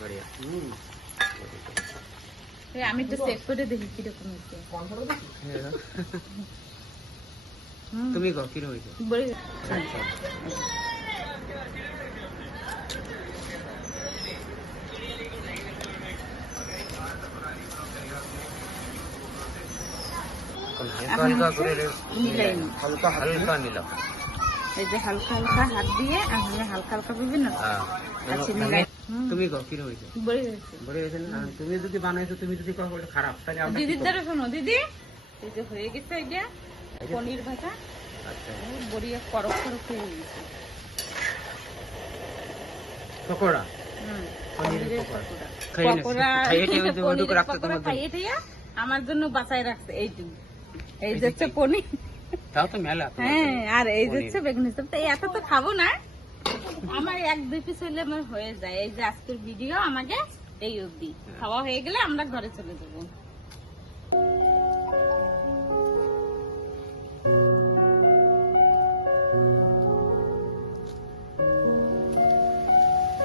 बढ़िया। আমি তো চেক করে দেখি কি রকম হচ্ছে। তুমি কও কি রকম হইছে? বড়ি हल्का করে মিলাই নি। হালকা হালকা নিলাম। এই যে হালকা হালকা হাত দিয়ে আমি হালকা হালকা বিভিন্ন হ্যাঁ আচ্ছা মিলাই। তুমি কও কি রকম হইছে? বড়ি হয়েছে। বড় হয়েছে না? তুমি যদি বানাইছো তুমি যদি কও ওটা খারাপ তাহলে আমরা দিদির দ্বারা শোনো দিদি, এই যে হয়ে গেছে এটা পনির ভাজা। আচ্ছা বড়ি করক করক হয়ে গেছে। পকোড়া পনিরের খাইয়ে নিছি। পকোড়া খাইয়ে টেয়ে তো ওটুকু রাখতে পকোড়া তোমাদের। খাইয়ে দিয়ে আমার জন্য বাঁচাই রাখছে এইটুকু। এই যে হচ্ছে পনির, তাও তো মেলা তোমাদের। হ্যাঁ, আর এই যে হচ্ছে বেগুনি চপ। তো এত তো খাবো না, আমার 1-2 পিস হইলে আমার হয়ে যায়। এই যে আজকের ভিডিও আমাকে এই অবধি, খাওয়া হয়ে গেলে আমরা ঘরে চলে যাবো।